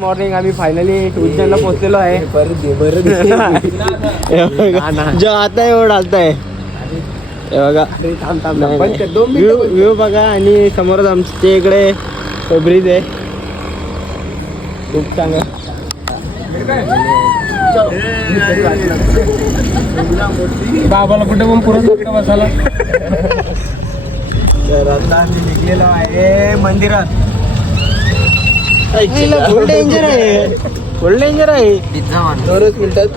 Morning आम्ही finally उज्जैनला पोहोचलेलो आहे. जो आता आहे एवढं डालताय हे बघा. व्ह्यू बघा आणि समोरच आमच्या इकडे ब्रिज आहे खूप चांगलं. बाबाला कुठे पण पुरत बसायला. तर आता आम्ही निघलेलो आहे मंदिरात. फुल डेंजर आहे, फुल डेंजर आहे. पिझ्झा 2 मिनिटात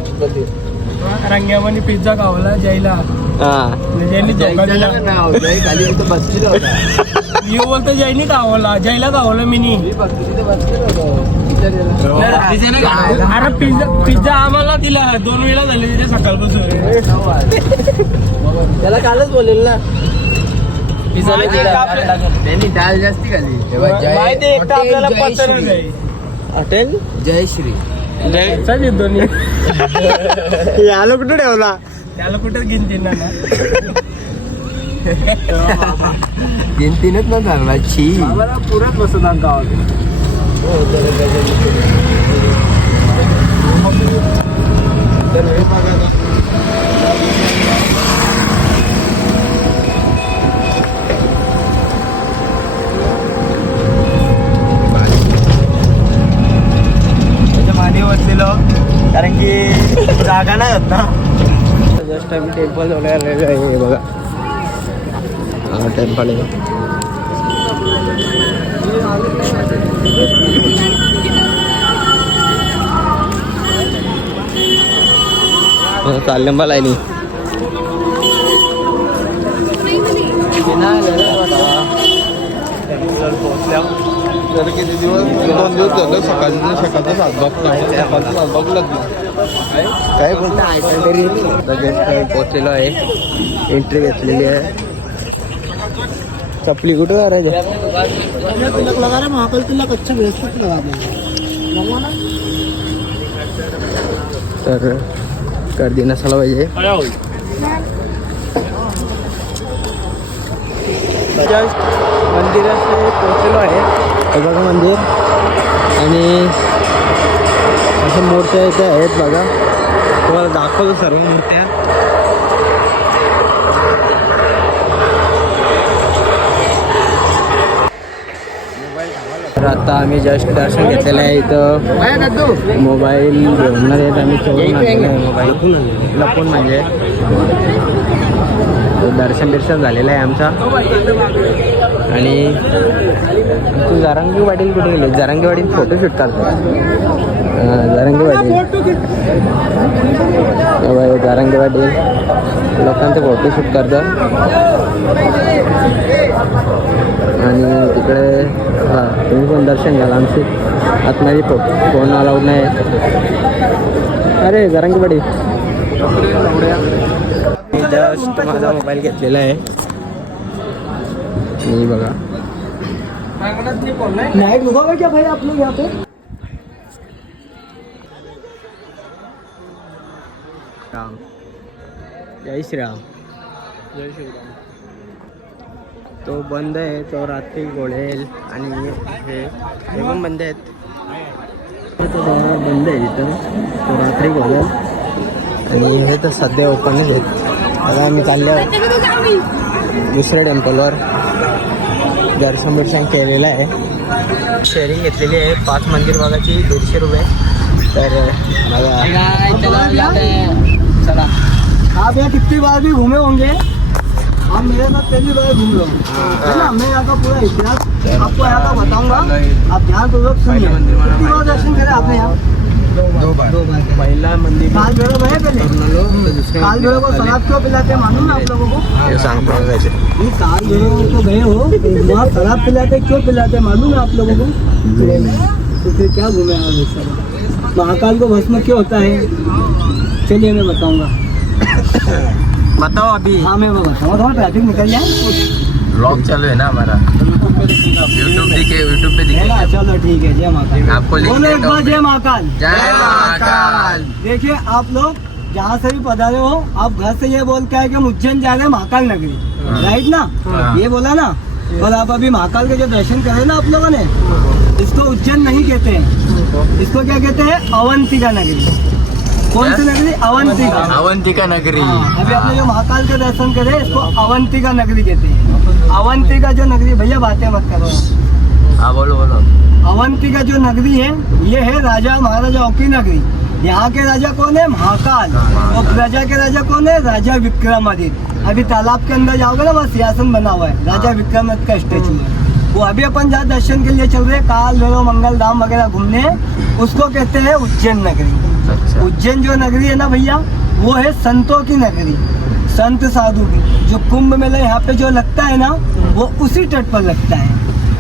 रंग्यामध्ये पिझ्झा खावला जायला. जयनी धोका दिला. यो बोलतो जयनी खावला, जयला खावलं मिनी. अरे पिझ्झा आम्हाला दिला 2 वेळा झाले तिथे सकाळपासून. त्याला कालच बोलेल ना त्यांनी डाळ जास्ती खाल्ली. माहिती एकटा आपल्याला पत्र हॉटेल जयश्री दोन्ही याला कुठं ठेवला. त्याला कुठेच गिनतील ना. तीनच ना चांगला छी पुरत बसत माने बसलेलो कारण की जागा नाही होत ना. जस्ट आम्ही टेम्पल आलेलो आहे बघा. टेम्पल आहे. चालले मला नाही तर किती दिवस 2 दिवस झालं. सकाळचं 7 काय बोलतो तरी पोचलेलो आहे. एंट्री घेतलेली आहे. चपली कुठं करायचं. तर गर्दी नसायला पाहिजे. मंदिरात पोहोचलेलो आहे. हे बघा मंदिर आणि अशा मूर्त्या इथे आहेत बघा. तुम्हाला दाखवतो सर्व मूर्त्या. तर आता आम्ही जस्ट दर्शन घेतलेलं आहे. इथं मोबाईल घेऊन आहेत आम्ही. चोरून आणलेलं आहे मोबाईल लपून. म्हणजे दर्शन झालेलं आहे आमचा. आणि तू जारंगी वाडील कुठे गेले. जारंगी वाडील फोटोशूट करतो. जारंगी वाडील जारंगी वाडील लोकांचे फोटोशूट करतं. आणि तिकडे तुम्ही पण दर्शन घ्याल. आमची आतमध्ये फोन अलाउड नाही. अरे जारंगी वाडी. मी जस्ट माझा मोबाईल घेतलेला आहे. मी बघा नाइट रुकोगे क्या भाई आप लोग यहाँ पे. राम जय श्रीराम. जय श्रीराम. तो बंद आहे. तो रात्री घोळेल. आणि हे पण बंद आहेत. तो बंद आहे तिथं. तो रात्री घोळेल. आणि हे तर सध्या ओपनच आहेत. आता आम्ही चाललो दुसऱ्या टेम्पलवर. दर्शन केलेलं आहे. शेअरिंग घेतलेली आहे. 5 मंदिर बघायची 150 रुपये. तर चला. आप यहाँ कितनी बार भी घूमे होंगे. आप मेरे साथ पहली बार घूम रहे हो ना. मैं यहाँ का पूरा इतिहास आपको यहाँ का बताऊंगा. आप ध्यानपूर्वक सुनिए. कितनी बार दर्शन करे आपने यहाँ. 2 बार. पहिला मंदिर काल भैरव है पहले. काल भैरव को शराब क्यों पिलाते मालूम ना आप लोगों को. हे सांगतो काल भैरव को गए हो वहाँ शराब पिलाते क्यों पिलाते मालूम है आप लोगों को. तो फिर क्या घूमे आप इस तरह. महाकाल को भस्म क्यों होता है. चलिए मैं बताऊंगा. बताओ अभी. हाँ मैं बताऊँगा. थोड़ा ट्रैफिक निकल जाए. ब्लॉग चालू है ना हमारा. यूट्यूब पे दिखेगा. चलो ठीक है. जय महाकाल. आपको बोलो एक बार जय महाकाल. जय महाकाल. देखिए आप लोग जहाँ से भी पधारे हो आप घर से ये बोल के आए कि हम उज्जैन जा रहे हैं महाकाल नगरी. राइट ना. ये बोला ना. और आप अभी महाकाल के जो दर्शन करे ना आप लोगों ने, इसको उज्जैन नहीं कहते हैं, इसको क्या कहते हैं? अवंतिका नगरी। कौन सी नगरी? अवंतिका। अवंतिका नगरी। अभी आपने जो महाकाल के दर्शन करे इसको अवंतिका नगरी कहते हैं। अवंतिका जो नगरी, भैया बातें मत करो। हाँ बोलो बोलो। अवंतिका जो नगरी है ये है राजा महाराजाओं की नगरी। यहाँ के राजा कौन है? महाकाल। और प्रजा के राजा कौन है? राजा विक्रमादित्य। अभी तालाब के अंदर जाओगे ना, वहाँ सिंहासन बना हुआ है, राजा विक्रमादित्य का स्टेचू है। वो अभी अपन जहाँ दर्शन के लिए चल रहे हैं, काल भैरव मंगल धाम वगैरह घूमने, उसको कहते हैं उज्जैन नगरी। अच्छा। उज्जैन जो नगरी है ना भैया, वो है संतों की नगरी, संत साधु की। जो कुंभ मेला यहाँ पे जो लगता है ना, वो उसी तट पर लगता है।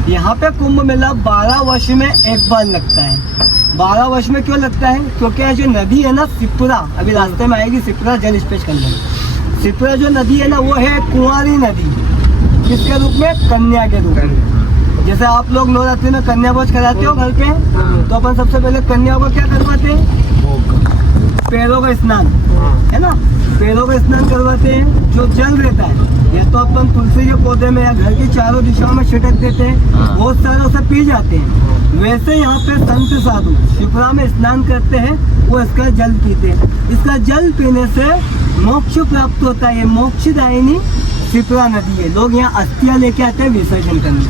यहाँ पे कुंभ मेला 12 वर्ष में एक बार लगता है। 12 वर्ष में क्यों लगता है? क्योंकि जो नदी है ना सिप्रा, अभी रास्ते में आएगी सिप्रा जल स्पेश करने। सिप्रा जो नदी है ना, वो है कुंवारी नदी। किसके रूप में? कन्या के रूप में। जैसे आप लोग नवरात्रि में कन्या भोज कराते हो घर पे, तो अपन सबसे पहले कन्या को क्या करवाते हैं? पैरों का स्नान, है ना, पैरों का स्नान करवाते हैं। जो जल रहता है या तो अपन तुलसी के पौधे में या घर की चारों दिशाओं में छिड़क देते हैं, बहुत सारे उसे पी जाते हैं। वैसे यहाँ पे संत साधु शिप्रा में स्नान करते हैं, वो इसका जल पीते हैं। इसका जल पीने से मोक्ष प्राप्त होता है। मोक्षदायिनी शिप्रा नदी है। लोग यहाँ अस्थियाँ लेके आते हैं विसर्जन करने,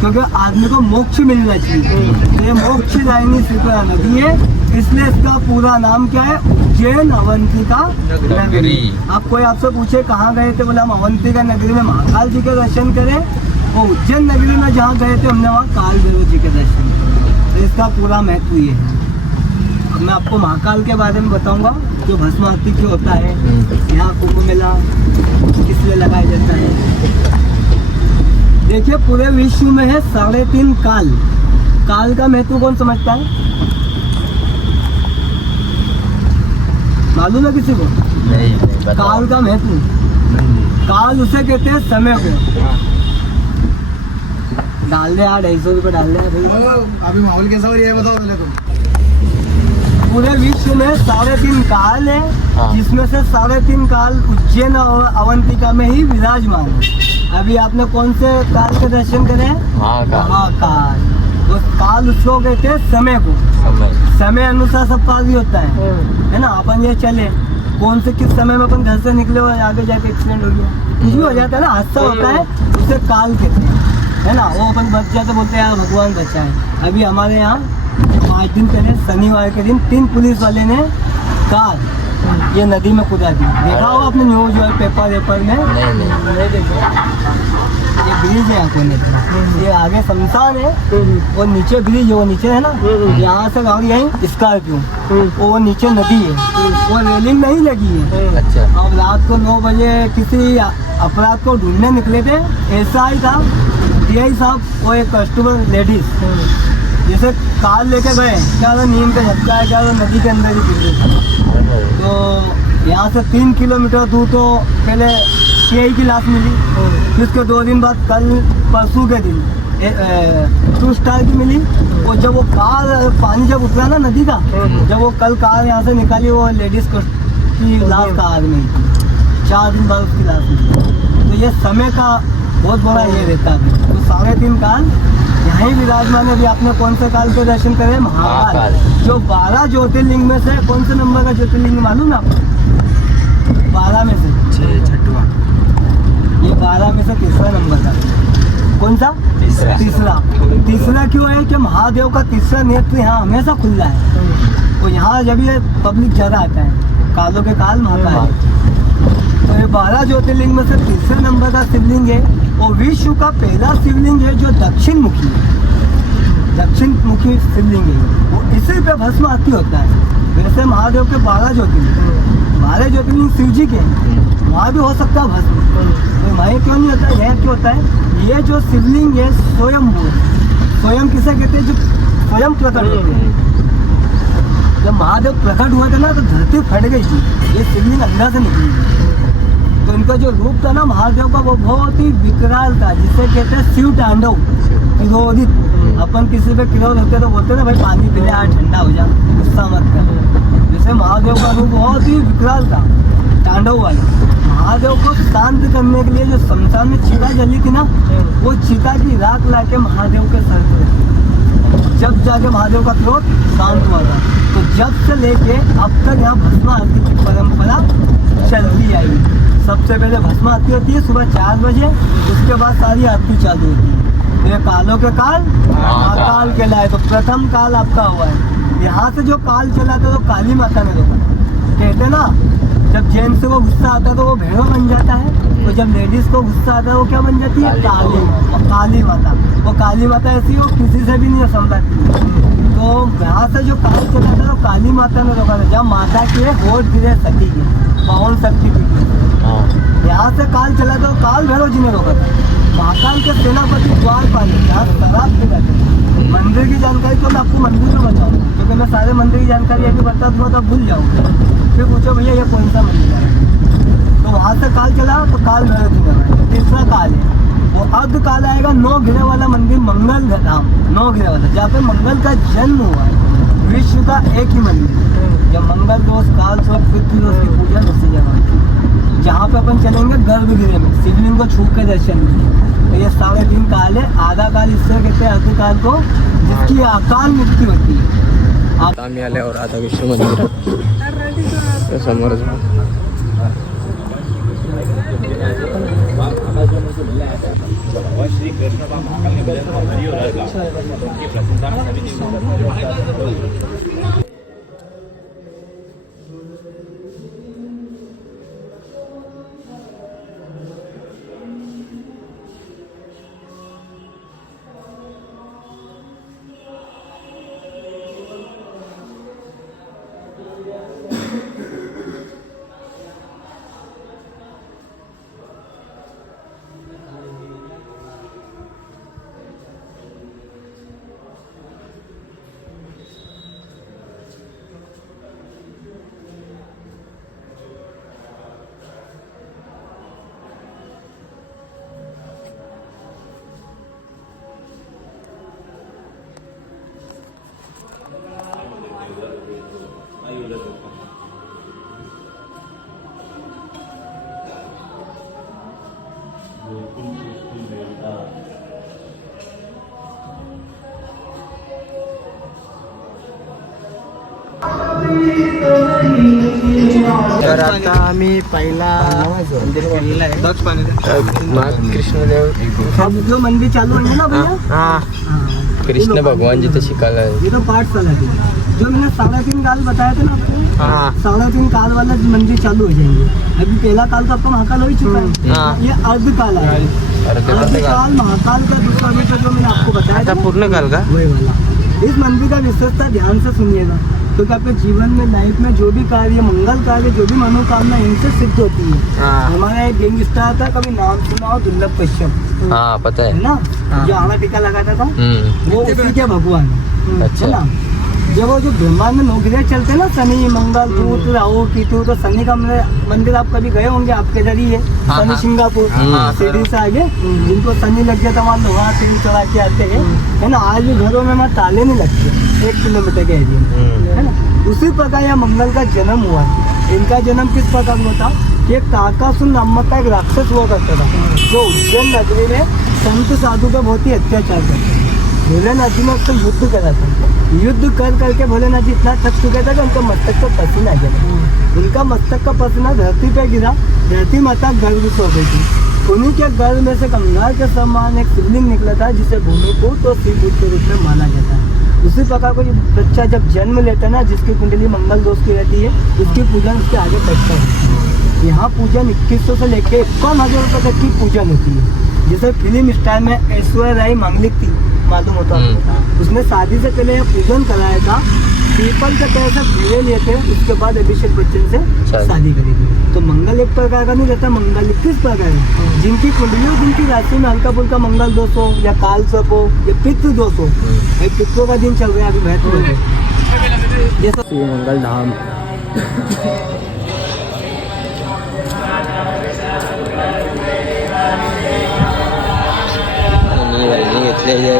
क्योंकि आदमी को मोक्ष मिलना चाहिए। तो ये मोक्षदायिनी शिप्रा नदी है, इसलिए इसका पूरा नाम क्या है? उज्जैन अवंतिका नगरी। आप कोई आपसे पूछे कहाँ गए थे, बोला हम अवंतिका नगरी में महाकाल जी के दर्शन करें। वो उज्जैन नगरी में जहाँ गए थे हमने वहाँ काल भैरव जी के दर्शन किए। तो इसका पूरा महत्व ये है। अब मैं आपको महाकाल के बारे में बताऊंगा, जो भस्म आरती क्यों होता है, यहाँ कुंभ मेला किस लिए लगाया जाता है। देखिए पूरे विश्व में है 3.5 काल। काल का महत्व कौन समझता है? मालूम है किसी को? नहीं बताओ। काल का महत्व, काल उसे कहते हैं समय को। डाल दे यार, 250 रुपये डाल दे भाई। अभी माहौल कैसा हो रहा है बताओ पहले तुम। पूरे विश्व में 3.5 काल है, जिसमें से 3.5 काल उज्जैन और अवंतिका में ही विराजमान है। अभी आपने कौन से काल के दर्शन करे? महाकाल। उस काल उसको कहते हैं समय को। समय अनुसार सब कार्य होता है ना। अपन ये चले कौन से किस समय में अपन घर से निकले और आगे जाके एक्सीडेंट हो गया, कुछ भी हो जाता है ना, हादसा होता है, उसे काल कहते हैं, है ना। वो अपन बच जाते, बोलते हैं यार भगवान बचाए। अभी हमारे यहाँ 5 दिन पहले शनिवार के दिन 3 पुलिस वाले ने कार ये नदी में कूदा दी। देखा हो आपने न्यूज और पेपर में? नहीं देखा। ये ब्रिज है यहाँ को, ये आगे शमशान है और नीचे ब्रिज है, वो नीचे है ना, यहाँ से गाड़ी आई स्कॉर्पियो, वो नीचे नदी है, वो रेलिंग नहीं लगी है। अच्छा। अब रात को 9 बजे किसी अपराध को ढूंढने निकले थे, ऐसा ही था DI साहब, वो एक कस्टमर लेडीज जैसे कार लेके गए, क्या नींद का झटका है, क्या नदी के अंदर ही गिर गई। तो यहाँ से 3 किलोमीटर दूर तो पहले CI की लाश मिली, फिर उसके 2 दिन बाद कल परसों के दिन 2 स्टार की मिली। और जब वो कार पानी जब उतरा ना नदी का, जब वो कल कार यहाँ से निकाली, वो लेडीज की लाश कार में 4 दिन बाद उसकी लाश मिली। तो ये समय का बहुत बड़ा ये रहता है। तो 3.5 काल यहीं विराजमान है। अभी आपने कौन से काल के दर्शन करे? महाकाल। जो 12 ज्योतिर्लिंग में से कौन से नंबर का ज्योतिर्लिंग मालूम है आपको? 12 में से 6वां। ये 12 में से तीसरा नंबर था। कौन सा? तीसरा क्यों है? कि महादेव का तीसरा नेत्र यहाँ हमेशा खुला है। तो यहाँ जब ये पब्लिक ज़्यादा आता है, कालों के काल महाकाल। तो ये 12 ज्योतिर्लिंग में से तीसरे नंबर का शिवलिंग है, और विश्व का पहला शिवलिंग है जो दक्षिण मुखी है। दक्षिण मुखी शिवलिंग है, वो इसी पे भस्म आरती होता है। वैसे महादेव के 12 ज्योतिर्लिंग शिव जी के हैं, वहाँ भी हो सकता है भस्म, तो वहाँ क्यों नहीं होता है? यहाँ क्यों होता है? ये जो शिवलिंग है स्वयं, स्वयं किसे कहते हैं? जो स्वयं प्रकट होते हैं। जब महादेव प्रकट हुआ था ना, तो धरती फट गई थी, ये शिवलिंग अंदर से निकली। तो इनका जो रूप था ना महादेव का, वो बहुत ही विकराल था, जिसे कहते हैं शिव तांडव, क्रोधित। अपन किसी पे क्रोध होते तो बोलते ना भाई पानी पी ले, ठंडा हो जा, गुस्सा मत कर। जैसे महादेव का रूप बहुत ही विकराल था। तांडव वाला। महादेव को शांत करने के लिए जो शमशान में चिता जली थी ना, वो चिता की राख लाके महादेव के सर पर रखी, जब जाके महादेव का क्रोध शांत हुआ था। तो जब से लेके अब तक यहाँ भस्म आरती की परंपरा चलती आई। सबसे पहले भस्म आरती होती है सुबह 4 बजे, उसके बाद सारी आरती चालू होती है। ये कालों के काल महाकाल के लाए, तो प्रथम काल आपका हुआ है। यहाँ से जो काल चला था तो काली माता ने रोका। कहते ना, जब जेंट्स को गुस्सा आता है तो वो भैरव बन जाता है, तो जब लेडीज को गुस्सा आता है वो क्या बन जाती है? काली माता। वो काली माता ऐसी हो किसी से भी नहीं संभलती। तो यहाँ से जो काल चला था तो काली माता ने रोका था। जब माता के होठ गिरे सती के पावन शक्ति पीठ, यहाँ से काल चला था तो काल भैरव जी ने रोका था। महाकाल के सेनापति द्वारपाल यहाँ शराब पी रहते हैं। मंदिर की जानकारी तो मैं आपको मंदिर में बताऊँ, क्योंकि मैं सारे मंदिर की जानकारी अभी बता दूँगा तो भूल जाऊँगा। फिर पूछो भैया ये कौन सा मंदिर है, तो वहाँ से काल चला तो काल भैरव जी ने। तीसरा काल है वो अर्ध काल आएगा, 9 घेरे वाला मंदिर मंगल धाम, 9 घेरे वाला, जहाँ पे मंगल का जन्म हुआ है। विश्व का एक ही मंदिर, जब मंगल दोष काल दोष पृथ्वी दोष की पूजा दूसरी जगह होती है। जहाँ पे अपन चलेंगे गर्भगृह में शिवलिंग को छू के दर्शन मिलेंगे। तो ये 3.5 काल है। आधा काल इससे कहते हैं अर्ध काल को, जिसकी अकाल मृत्यू होती है। आम्ही आले और राधा विष्णू मंदिर समोरच तर आता आम्ही पहिला मंदिर केलेला आहे कृष्णदेव। अब जो मंदिर चालू है ना भैया, हाँ, कृष्ण भगवान जी तो शिकाला है। ये तो पाठशाला थी। जो मैंने 3.5 काल बताया था ना आपको, हाँ 3.5 काल वाला मंदिर चालू हो जाएंगे। अभी पहला काल तो आपका महाकाल हो ही चुका है। हाँ। ये अर्ध काल है। अर्ध काल महाकाल का दूसरा रूप है, जो मैंने आपको बताया था पूर्ण काल का वही वाला। इस मंदिर का विशेषता ध्यान से सुनिएगा, क्योंकि आपके जीवन में लाइफ में जो भी कार्य, मंगल कार्य, जो भी मनोकामना इनसे सिद्ध होती है। हाँ। हमारा एक गैंगस्टर था, कभी नाम सुना हो, दुर्लभ कश्यप, हाँ पता है है। ना, जो आड़ा टीका लगाता था, वो उसी के भगवान है। अच्छा। है ना। जब वो जो ब्रह्मांड में 9 ग्रह चलते हैं ना, शनि मंगल बुध राहु केतु, तो शनि का मंदिर आप कभी गए होंगे, आपके इधर ही है। हाँ, शनि हाँ। सिंगापुर हाँ। सीढ़ी से आगे, जिनको शनि लग गया था वहाँ लोहा तेल चढ़ा के आते हैं। है ना। आज भी घरों में वहाँ ताले नहीं लगते 1 किलोमीटर के एरिया में। है ना। उसी प्रकार यह मंगल का जन्म हुआ है। इनका जन्म किस प्रकार में था कि एक काकासुर नामक का एक राक्षस हुआ करता था, जो उज्जैन नगरी में संत साधु का बहुत ही अत्याचार करता था। भोलेनाथ जी ने उससे युद्ध करा था। युद्ध कर करके भोलेनाथ जी इतना थक चुके थे कि उनका मस्तक का पसीना गिरा। उनका मस्तक का पसीना धरती पे गिरा। धरती माता गर्भ से हो गई थी। उन्हीं के गर्भ में से गंगा के समान एक शिवलिंग निकला था, जिसे भूमिपुत्र और शिवपुत्र के रूप में माना जाता है। उसी प्रकार को बच्चा जब जन्म लेता है ना, जिसकी कुंडली मंगल दोष की रहती है, उसकी पूजन उसके आगे बैठता है। यहाँ पूजन 2100 से लेके 51,000 रुपये तक की पूजन होती है। जैसे फिल्म स्टार में ऐश्वर्या राय मांगलिक थी, मालूम होता है, उसने शादी से पहले यह पूजन कराया था। पीपल के पेड़ से घेरे लिए थे, उसके बाद अभिषेक बच्चन से शादी करेगी। तो मंगल एक प्रकार का नहीं रहता, मंगल 21 प्रकार है। जिनकी कुंडली हो, जिनकी राशि में हल्का फुल्का मंगल दोष हो, या काल सर्प हो, या पितृ दोष हो। पितरों का दिन चल रहा है अभी महत्व जैसे मंगल धाम। घेतले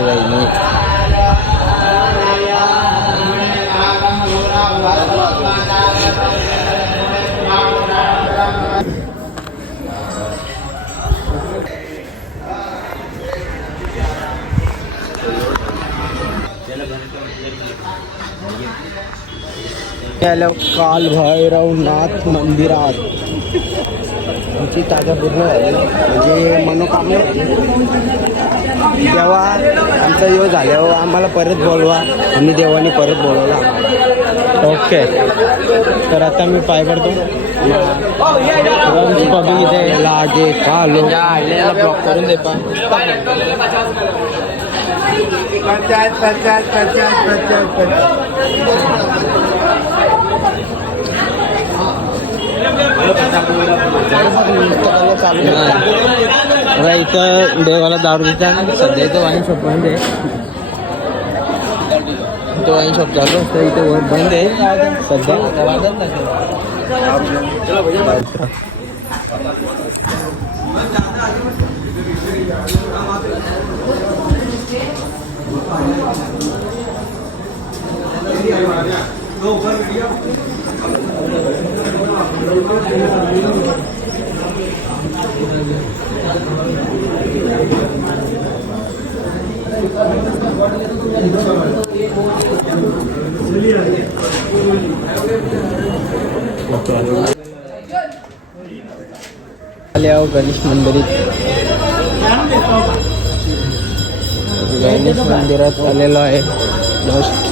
आलो काल भैरवनाथ मंदिरात. आमची ताजा पूर्ण झाली म्हणजे मनोकामना तेव्हा आमचा दिवस झाल्यावर आम्हाला परत बोलवा आणि देवाने परत बोलवला. ओके तर आता मी पाय पडतो. इथे लागे कालो ब्लॉक करून दे पण आता इथं देवाला दारू देतात. सध्या इथं वाईन शॉप बंद आहे. इथं वाईन शॉप चालू असतं. इथे वर बंद आहे सध्या. आल्यावर गणेश मंदिरात आलेलो आहे. जस्ट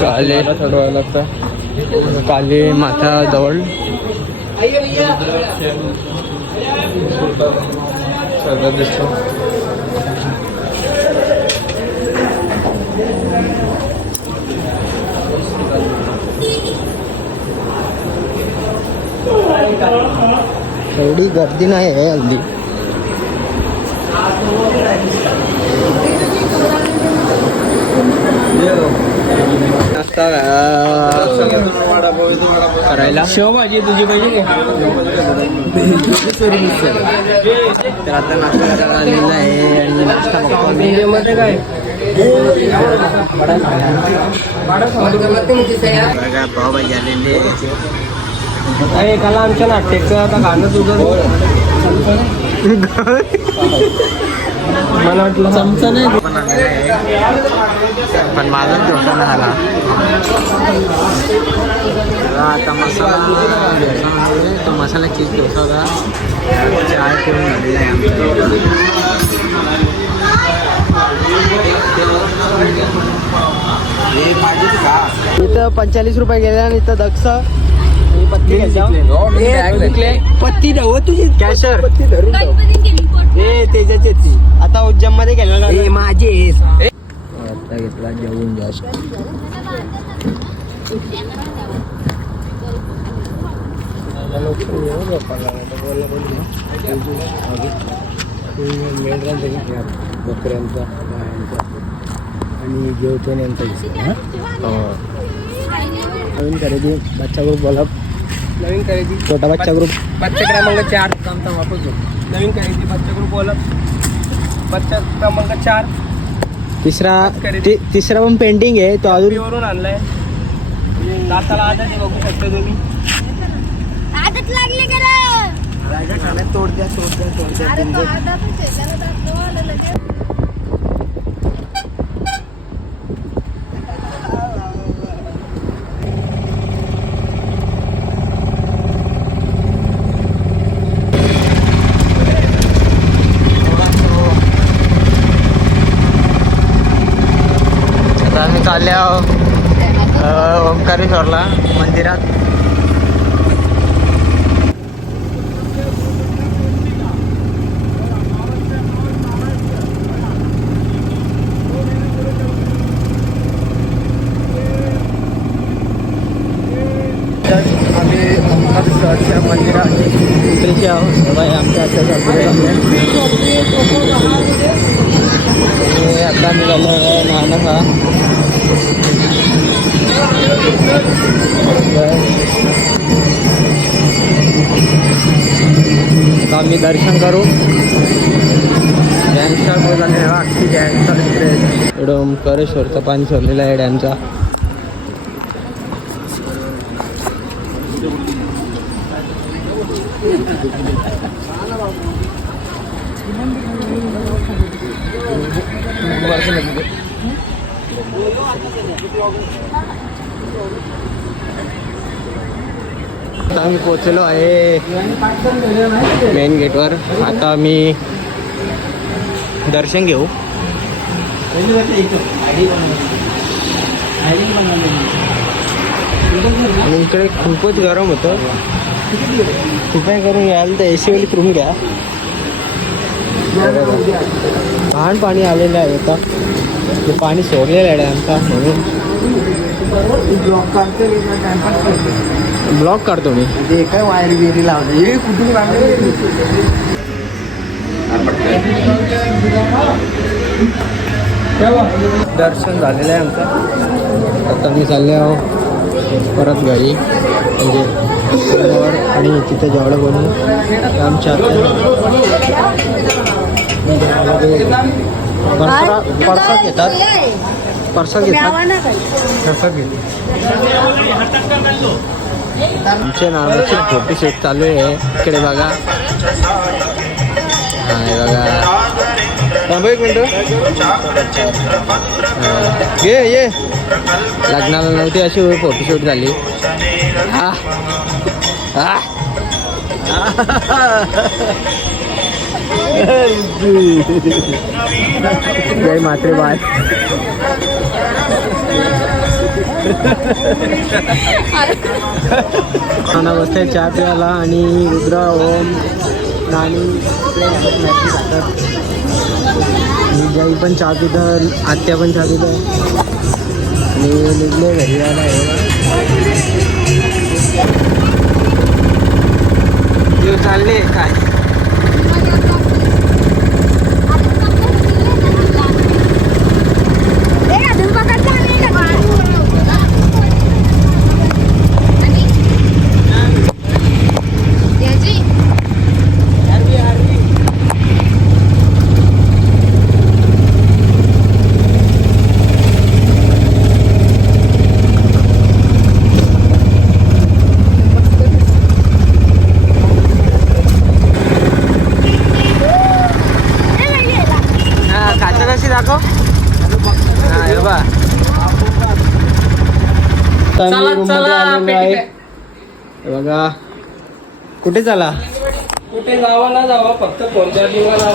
काले थोडं लागतं. काली माता जवळ सगळं दिसतो. एवढी गर्दी नाही आहे हल्ली. करायला शेवभाजी तुझी पाहिजे. तर आता नाश्ता करायला आलेला आहे आणि नाश्ता बघतो आम्ही. काय पावभाजी आलेली आहे. एकाला आमच्या नाट्याचं आता गाणं तुझं मला वाटलं चमचा नाही पण माझा जोडा नाही आला. आता मसाला तो मसाला चीज डोसा होता. चाय पिऊन झालेला आहे. इथं 45 रुपये गेले आणि इथं दक्ष पत्ती पत्ती नव तुझी कॅशर पत्ती धरून त्याच्याची ती आता उज्जैन मध्ये गेलेला माझे आता घेतला जेवून जास्त. बकऱ्यांचा आणि जेवतो यांचा नवीन खरेदी बच्चा ग्रुप बोला. नवीन खरेदी छोटा बच्चा ग्रुप बच्चा क्रमांक 4 आमचा वापस नवीन खरेदी बच्चा ग्रुप बोला. बच्चा क्रमांक 4 तिसरा पण पेंटिंग आहे तो अजून वरून आणलाय. दाताला आदत आहे बघू शकता तुम्ही. आदत लागली का रे खाण्यात तोड द्या. आम्ही चालल्या ओंकारेश्वरला मंदिरात. आम्ही ओंकारेश्वरच्या मंदिरात उतरायचे आहोत. बाई आमच्या आता आता निघालो नानका. आता आम्ही दर्शन करू. डॅन्सचा बोला नाही अख्खी डॅन्सचा इकडे एवढं ओंकारेश्वरचं पाणी सोडलेलं आहे डॅमचा. आता आम्ही पोचलो आहे मेन गेटवर. आता आम्ही दर्शन घेऊ. आणि इकडे खूपच गरम होतं. कृपया करून याल तर AC वाली करून घ्या. लहान पाणी आलेलं आहे आता. ते पाणी सोडलेलं आहे डॅमचा म्हणून ब्लॉक काढतो मी. काय वायर बिरी लावली हे कुठून दर्शन झालेलं आहे आमचं. आता मी चालले आहो परत घरी. म्हणजे आणि तिथे जेवढं बनवू आमच्या परसाद घेतात. परसाद घेतात. आमच्या नावाची फोटो शूट चालू आहे. इकडे बघा. हा हे बघा. थांबा एक मिनटं. ये लग्नाला नव्हती अशी फोटोशूट झाली. हा हा जय मातृभाष. नाना बसते चहा प्यायला आणि रुद्र ओम नानी जय पण चहा पितं. आत्या पण चहा पितं. आणि निघले घरी आला आहे. चालले काय बघा. कुठे चला कुठे जावा ना जावा फक्त कोणत्या दिवसाला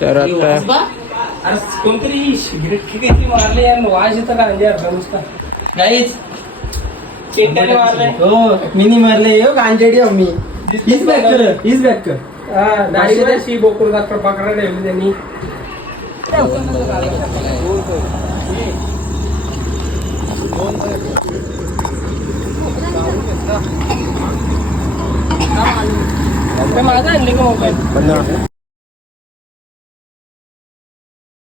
तर आता कोणतरी सिगरेट किती मारले यार. वाज येतं का नुसता गाईच पेट्याने मारले. हो मिनी मारले. हो गांजेडी मी हीच बॅक कर. हा दाढी बोकून पकडा ठेवली त्यांनी. माझा आणले का मोबाईल.